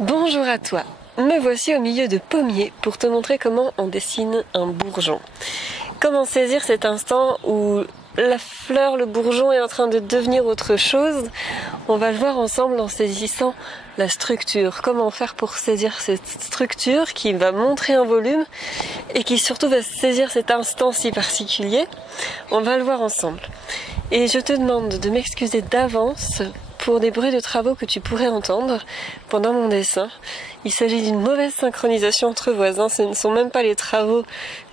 Bonjour à toi, me voici au milieu de pommiers pour te montrer comment on dessine un bourgeon. Comment saisir cet instant où la fleur, le bourgeon est en train de devenir autre chose. On va le voir ensemble en saisissant la structure. Comment faire pour saisir cette structure qui va montrer un volume et qui surtout va saisir cet instant si particulier. On va le voir ensemble. Et je te demande de m'excuser d'avance pour des bruits de travaux que tu pourrais entendre pendant mon dessin. Il s'agit d'une mauvaise synchronisation entre voisins, ce ne sont même pas les travaux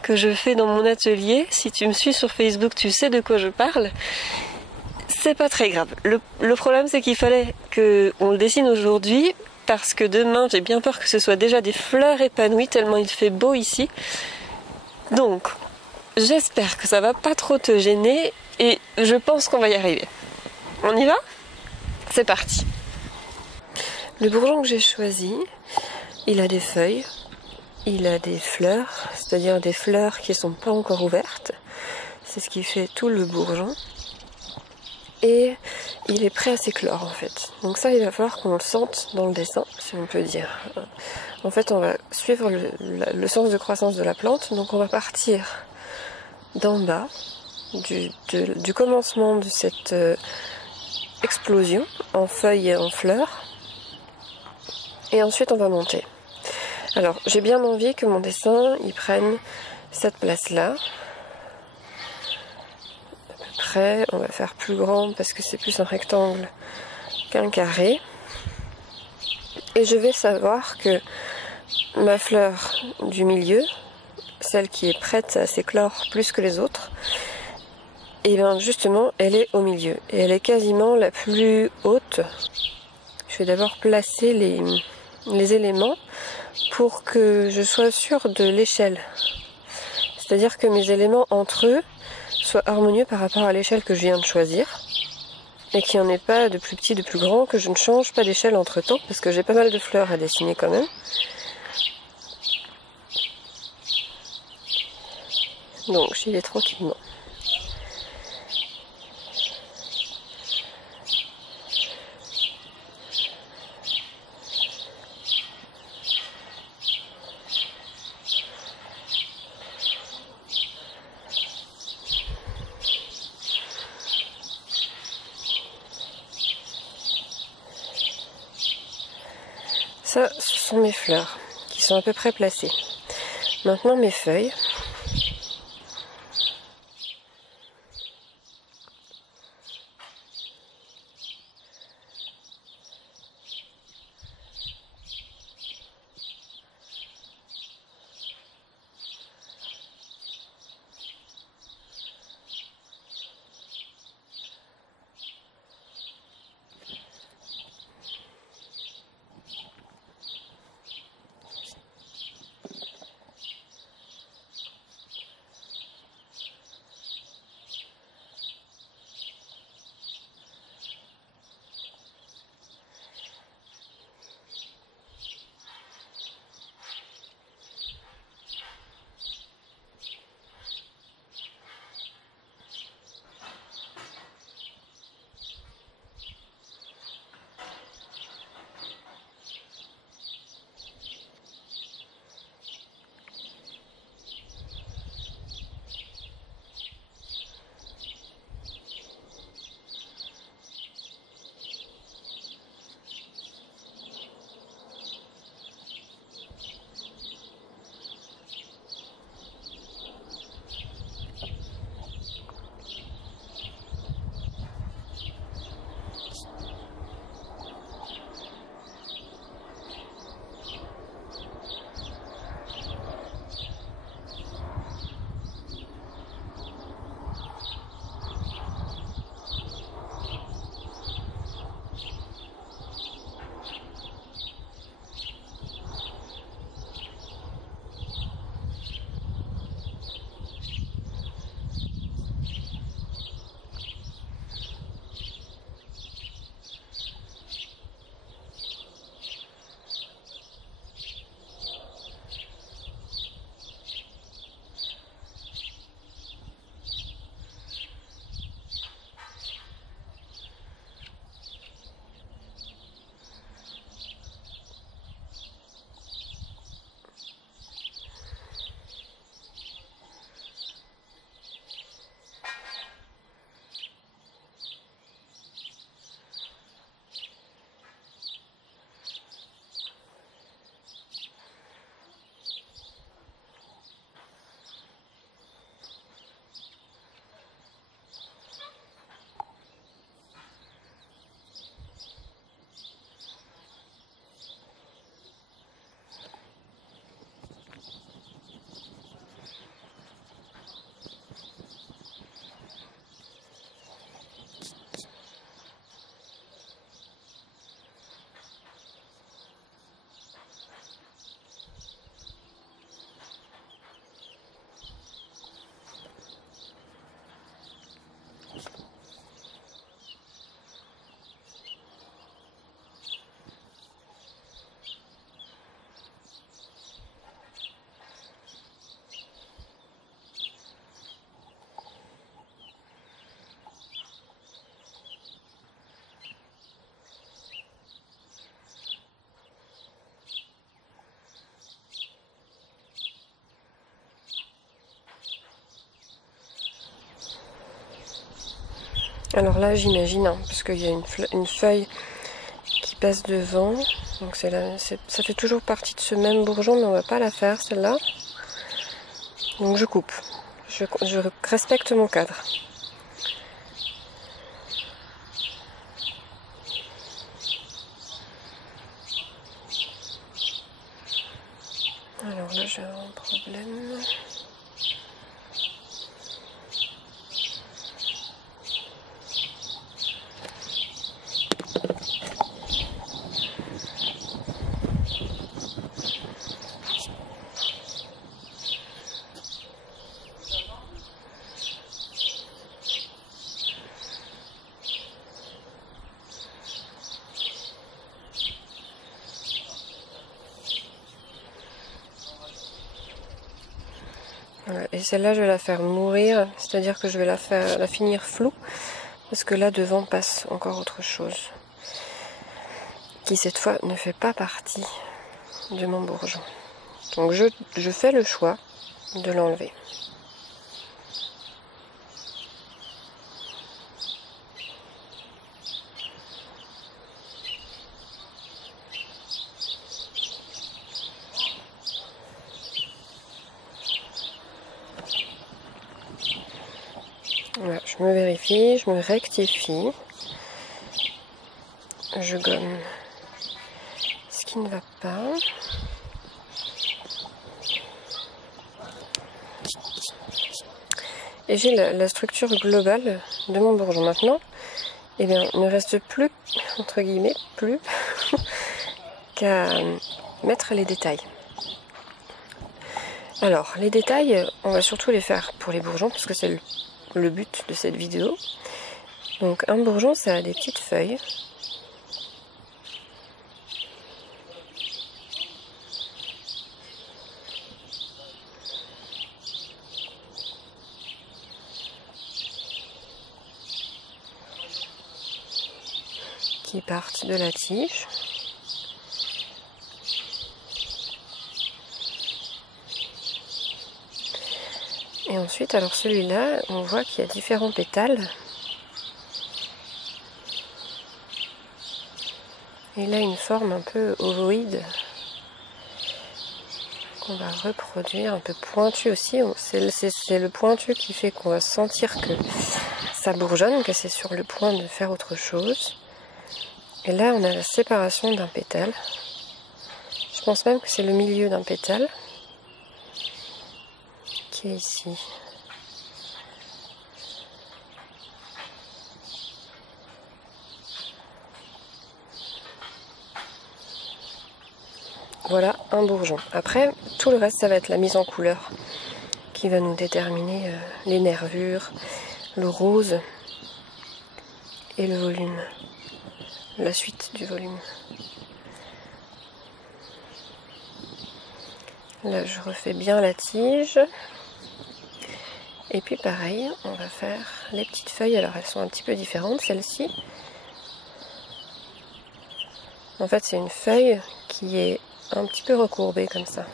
que je fais dans mon atelier. Si tu me suis sur Facebook, tu sais de quoi je parle. C'est pas très grave. Le problème, c'est qu'il fallait qu'on le dessine aujourd'hui, parce que demain, j'ai bien peur que ce soit déjà des fleurs épanouies, tellement il fait beau ici. Donc, j'espère que ça va pas trop te gêner, et je pense qu'on va y arriver. On y va ? C'est parti. Le bourgeon que j'ai choisi, il a des feuilles, il a des fleurs, c'est-à-dire des fleurs qui ne sont pas encore ouvertes. C'est ce qui fait tout le bourgeon. Et il est prêt à s'éclore en fait. Donc ça, il va falloir qu'on le sente dans le dessin, si on peut dire. En fait, on va suivre le sens de croissance de la plante. Donc on va partir d'en bas, du commencement de cette explosion en feuilles et en fleurs. Et ensuite, on va monter. Alors, j'ai bien envie que mon dessin, il prenne cette place-là. À peu près, on va faire plus grand parce que c'est plus un rectangle qu'un carré. Et je vais savoir que ma fleur du milieu, celle qui est prête à s'éclore plus que les autres, et bien justement, elle est au milieu. Et elle est quasiment la plus haute. Je vais d'abord placer les éléments pour que je sois sûre de l'échelle. C'est-à-dire que mes éléments entre eux soient harmonieux par rapport à l'échelle que je viens de choisir. Et qu'il n'y en ait pas de plus petit, de plus grand, que je ne change pas d'échelle entre temps, parce que j'ai pas mal de fleurs à dessiner quand même. Donc j'y vais tranquillement. Ça, ce sont mes fleurs, qui sont à peu près placées. Maintenant mes feuilles. Alors là j'imagine, hein, parce qu'il y a une feuille qui passe devant, donc ça fait toujours partie de ce même bourgeon, mais on va pas la faire celle-là. Donc je coupe, je respecte mon cadre. Alors là j'ai un problème. Voilà. Et celle-là, je vais la faire mourir, c'est-à-dire que je vais la finir floue, parce que là devant passe encore autre chose, qui cette fois ne fait pas partie de mon bourgeon. Donc je fais le choix de l'enlever. Voilà, je me vérifie, je me rectifie, je gomme ce qui ne va pas. Et j'ai la structure globale de mon bourgeon. Maintenant, eh bien, il ne reste plus, entre guillemets, plus qu'à mettre les détails. Alors, les détails, on va surtout les faire pour les bourgeons, parce que c'est le but de cette vidéo. Donc un bourgeon, ça a des petites feuilles. Qui partent de la tige. Et ensuite, alors celui-là, on voit qu'il y a différents pétales. Et il a une forme un peu ovoïde qu'on va reproduire, un peu pointu aussi. C'est le pointu qui fait qu'on va sentir que ça bourgeonne, que c'est sur le point de faire autre chose. Et là, on a la séparation d'un pétale. Je pense même que c'est le milieu d'un pétale qui est ici. Voilà un bourgeon. Après, tout le reste, ça va être la mise en couleur qui va nous déterminer les nervures, le rose et le volume, la suite du volume. Là, je refais bien la tige. Et puis pareil, on va faire les petites feuilles. Alors elles sont un petit peu différentes, celles-ci. En fait, c'est une feuille qui est un petit peu recourbée comme ça.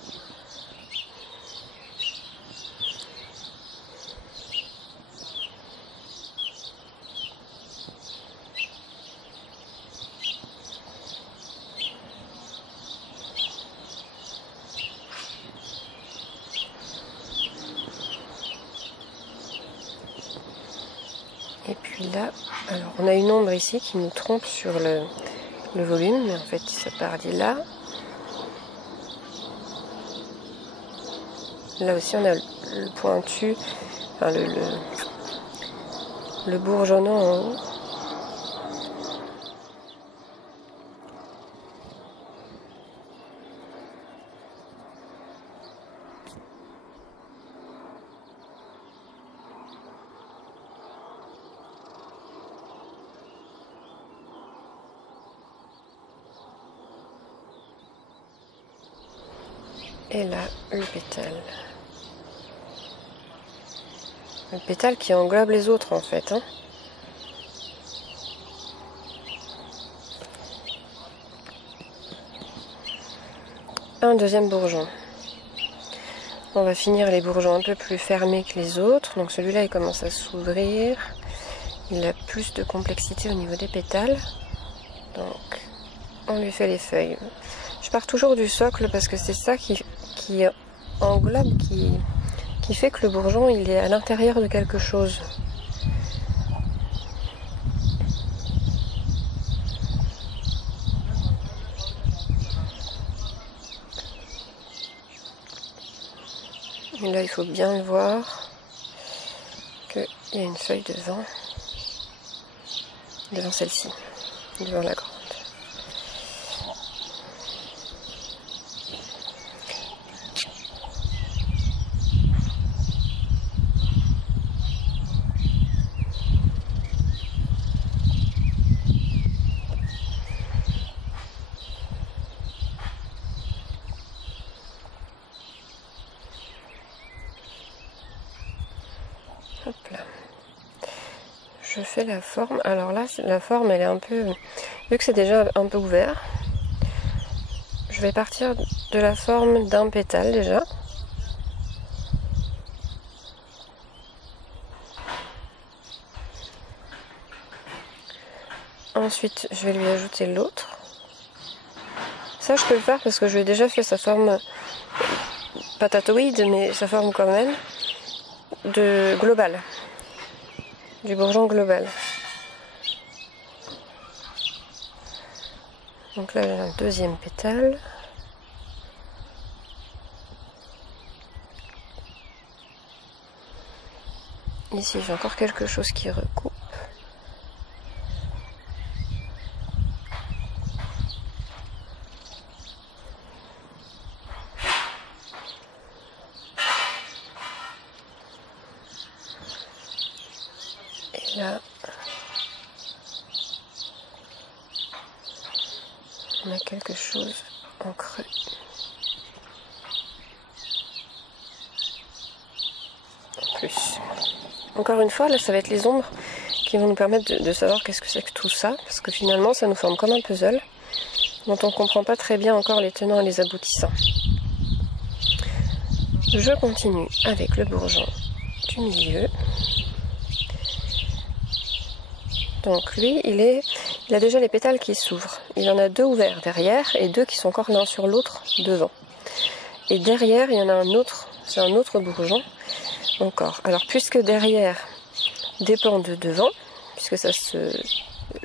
Et puis là, alors on a une ombre ici qui nous trompe sur le volume, mais en fait ça part de là. Là aussi on a le pointu, enfin le bourgeonnant en haut. Et là, le pétale. Le pétale qui englobe les autres en fait. Hein. Un deuxième bourgeon. On va finir les bourgeons un peu plus fermés que les autres. Donc celui-là il commence à s'ouvrir. il a plus de complexité au niveau des pétales. Donc on lui fait les feuilles. Je pars toujours du socle parce que c'est ça qui englobe, qui fait que le bourgeon il est à l'intérieur de quelque chose. Et là il faut bien le voir qu'il y a une feuille devant celle-ci, devant la grande. Hop là. Je fais la forme. Alors là, la forme, elle est un peu... Vu que c'est déjà un peu ouvert, je vais partir de la forme d'un pétale déjà. Ensuite, je vais lui ajouter l'autre. Ça, je peux le faire parce que je lui ai déjà fait sa forme patatoïde, mais sa forme quand même de global, du bourgeon global. Donc là j'ai un deuxième pétale. Ici j'ai encore quelque chose qui recoupe. Et là on a quelque chose en creux. En plus. Encore une fois, là ça va être les ombres qui vont nous permettre de savoir qu'est-ce que c'est que tout ça, parce que finalement ça nous forme comme un puzzle dont on ne comprend pas très bien encore les tenants et les aboutissants. Je continue avec le bourgeon du milieu. Donc lui, il a déjà les pétales qui s'ouvrent. Il en a deux ouverts derrière et deux qui sont encore l'un sur l'autre devant. Et derrière, il y en a un autre, c'est un autre bourgeon encore. Alors puisque derrière dépend de devant, puisque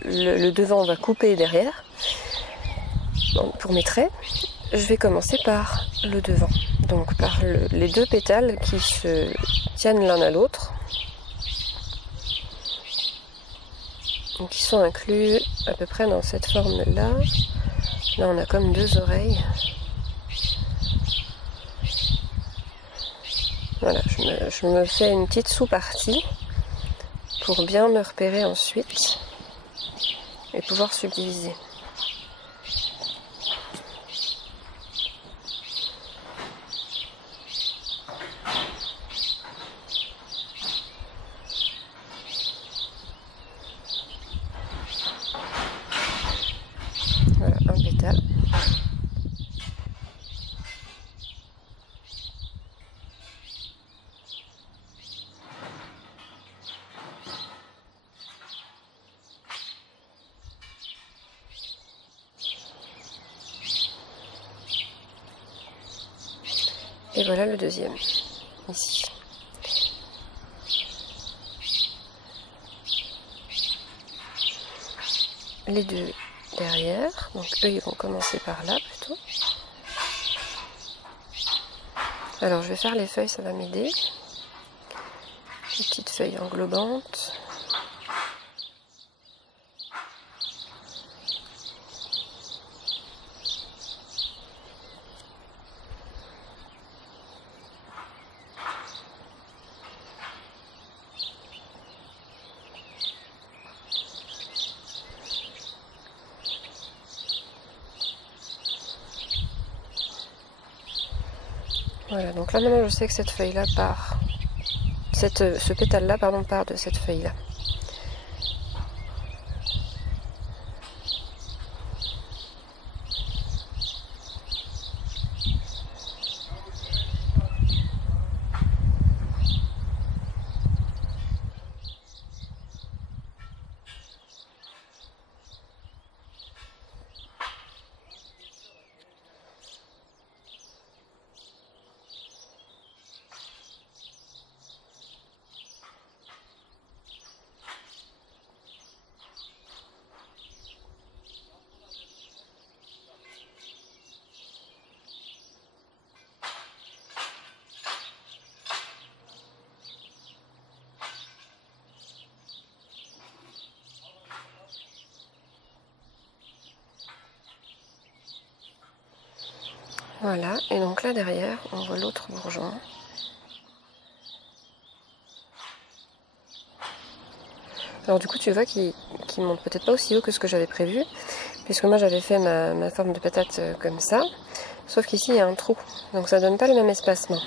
le devant va couper derrière, pour mes traits, je vais commencer par le devant. Donc par les deux pétales qui se tiennent l'un à l'autre. Donc ils sont inclus à peu près dans cette forme-là. Là on a comme deux oreilles. Voilà, je me fais une petite sous-partie pour bien me repérer ensuite et pouvoir subdiviser. Voilà, un pétale. Et voilà le deuxième, ici. Les deux derrière, donc eux ils vont commencer par là plutôt. Alors je vais faire les feuilles, ça va m'aider. Des petites feuilles englobantes. Voilà, donc là maintenant je sais que cette feuille-là part, ce pétale-là, pardon, part de cette feuille-là. Voilà, et donc là derrière, on voit l'autre bourgeon. Alors du coup, tu vois qu'il monte peut-être pas aussi haut que ce que j'avais prévu, puisque moi j'avais fait ma forme de patate comme ça, sauf qu'ici il y a un trou, donc ça donne pas le même espacement.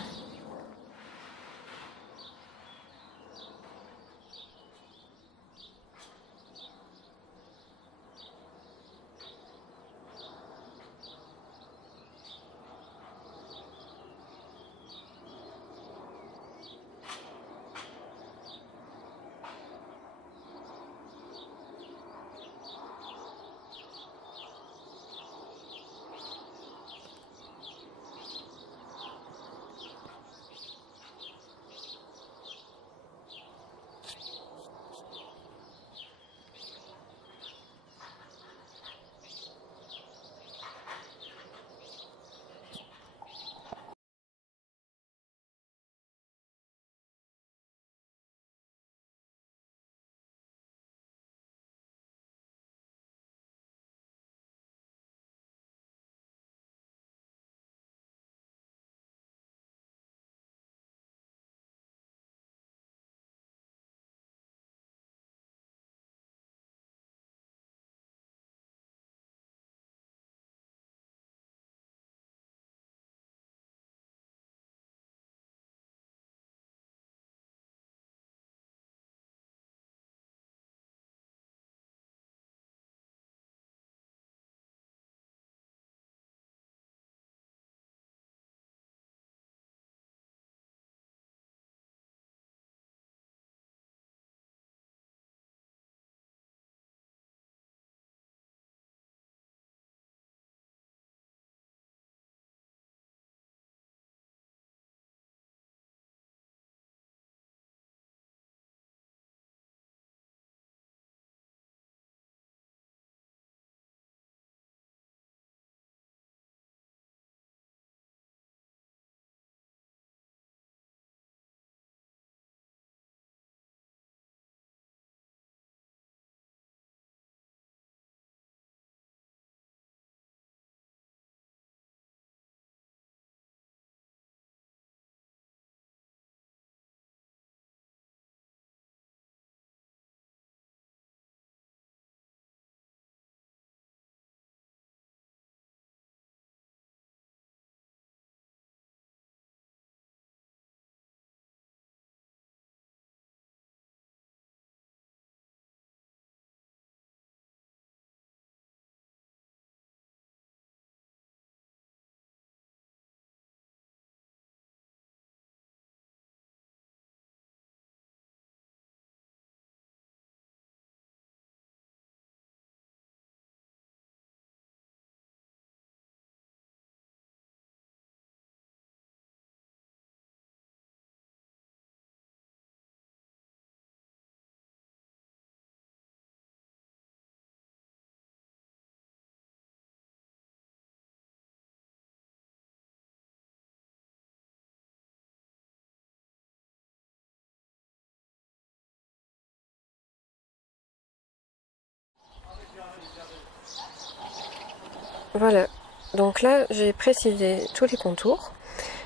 Voilà, donc là j'ai précisé tous les contours.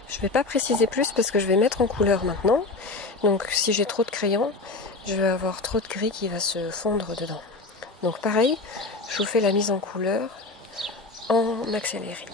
Je vais pas préciser plus parce que je vais mettre en couleur maintenant. Donc si j'ai trop de crayon, je vais avoir trop de gris qui va se fondre dedans. Donc pareil, je vous fais la mise en couleur en accéléré.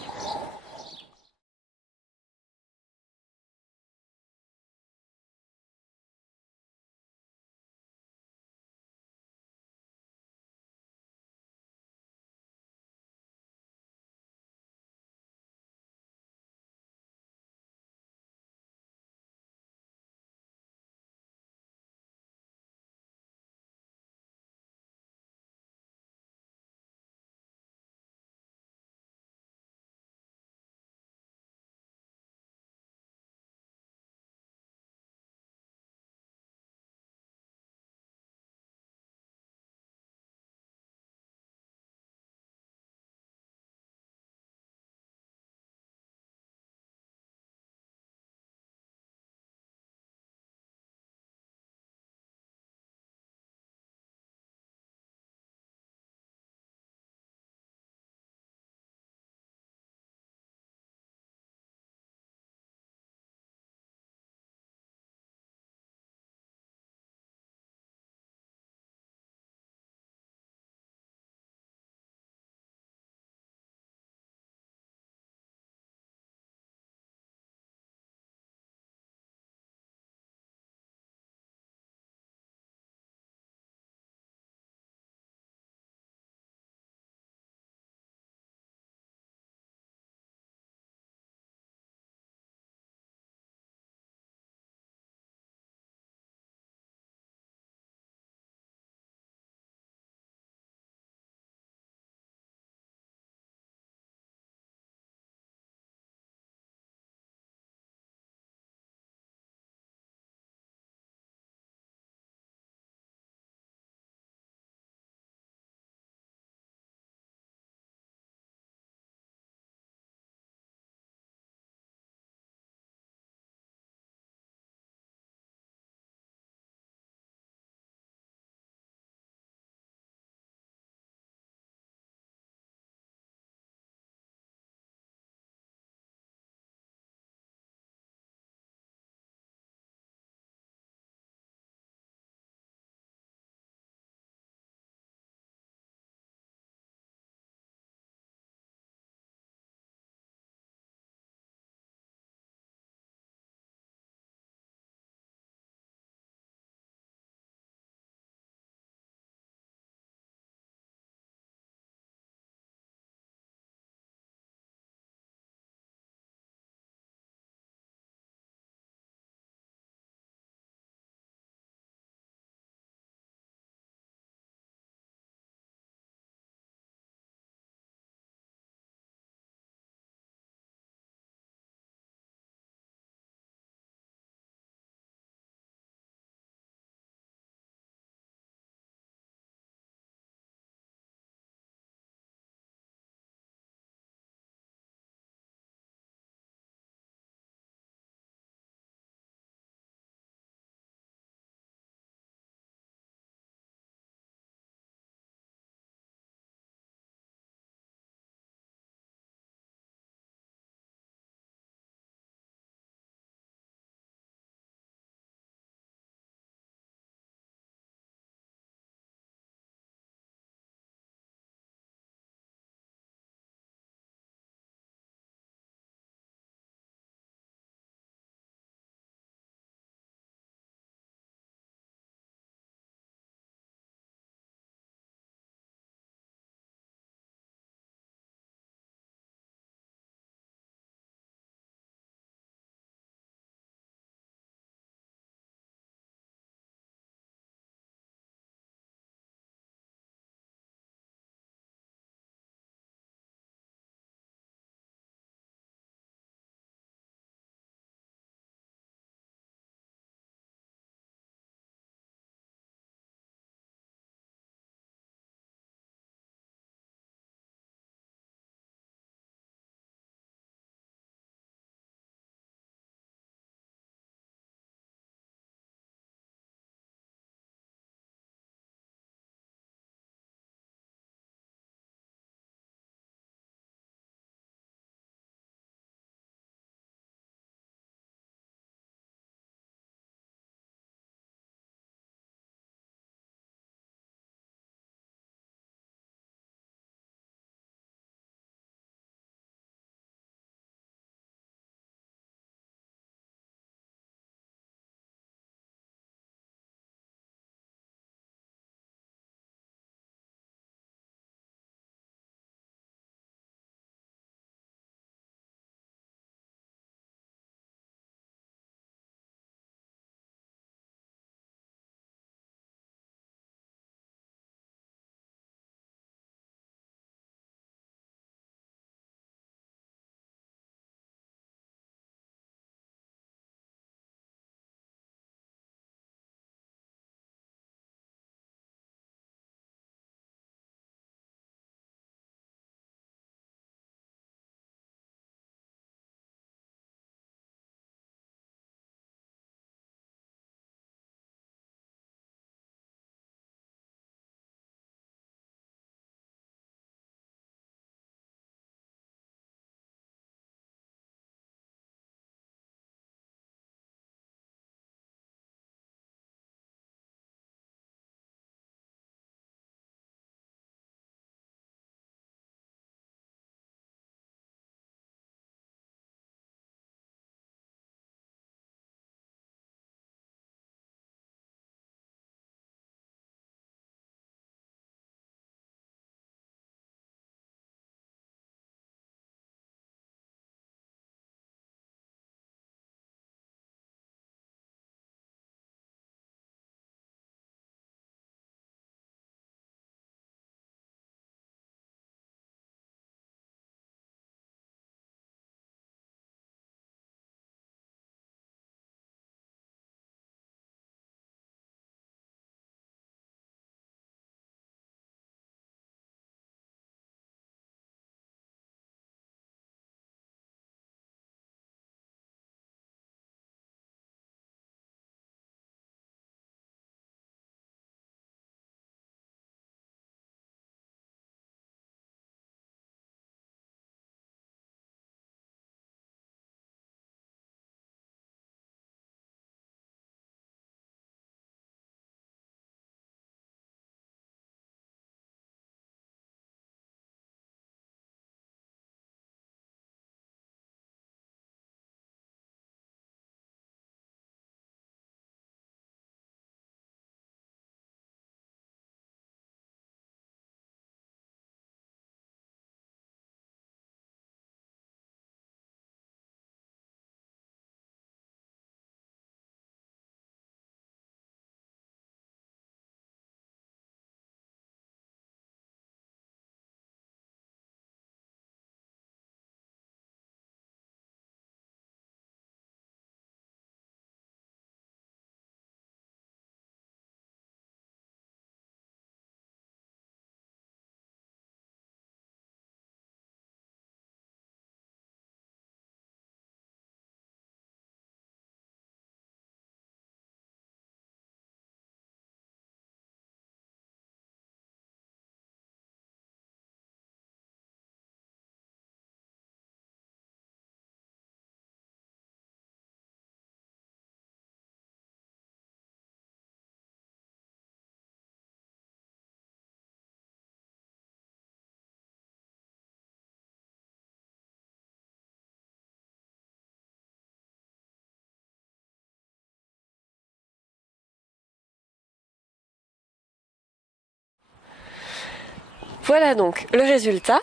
Voilà donc le résultat.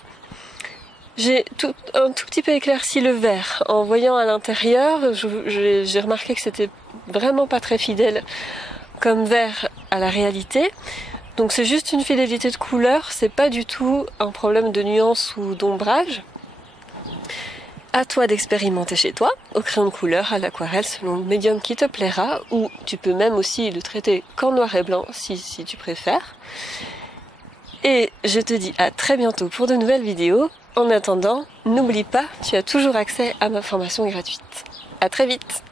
J'ai un tout petit peu éclairci le vert. En voyant à l'intérieur, j'ai remarqué que c'était vraiment pas très fidèle comme vert à la réalité. Donc c'est juste une fidélité de couleur, c'est pas du tout un problème de nuance ou d'ombrage. À toi d'expérimenter chez toi, au crayon de couleur, à l'aquarelle, selon le médium qui te plaira, ou tu peux même aussi le traiter qu'en noir et blanc si tu préfères. Et je te dis à très bientôt pour de nouvelles vidéos. En attendant, n'oublie pas, tu as toujours accès à ma formation gratuite. À très vite!